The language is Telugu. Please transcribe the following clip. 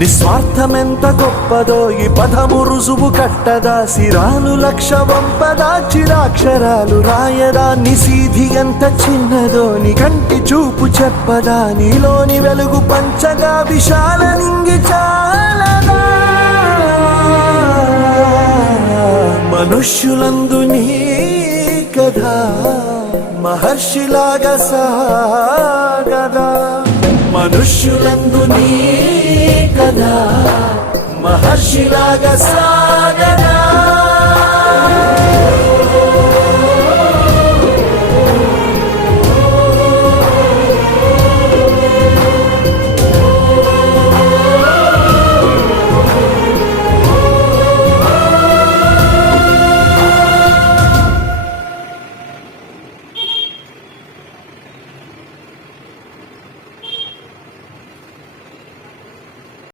నిస్వార్థమెంత గొప్పదో ఈ పదము రుజువు కట్టదా, సిరాలు లక్ష వంపదా చిరాక్షరాలు రాయదా, నిసీధి ఎంత చిన్నదో నీ కంటి చూపు చెప్పదా, నీలోని వెలుగు పంచగా విశాల నింగి చాలదా. మనుష్యులందు నీ కథ మహర్షిలాగా సాగదా, మనుష్యులందు నీ కథ మహర్షిలాగా సాగదా.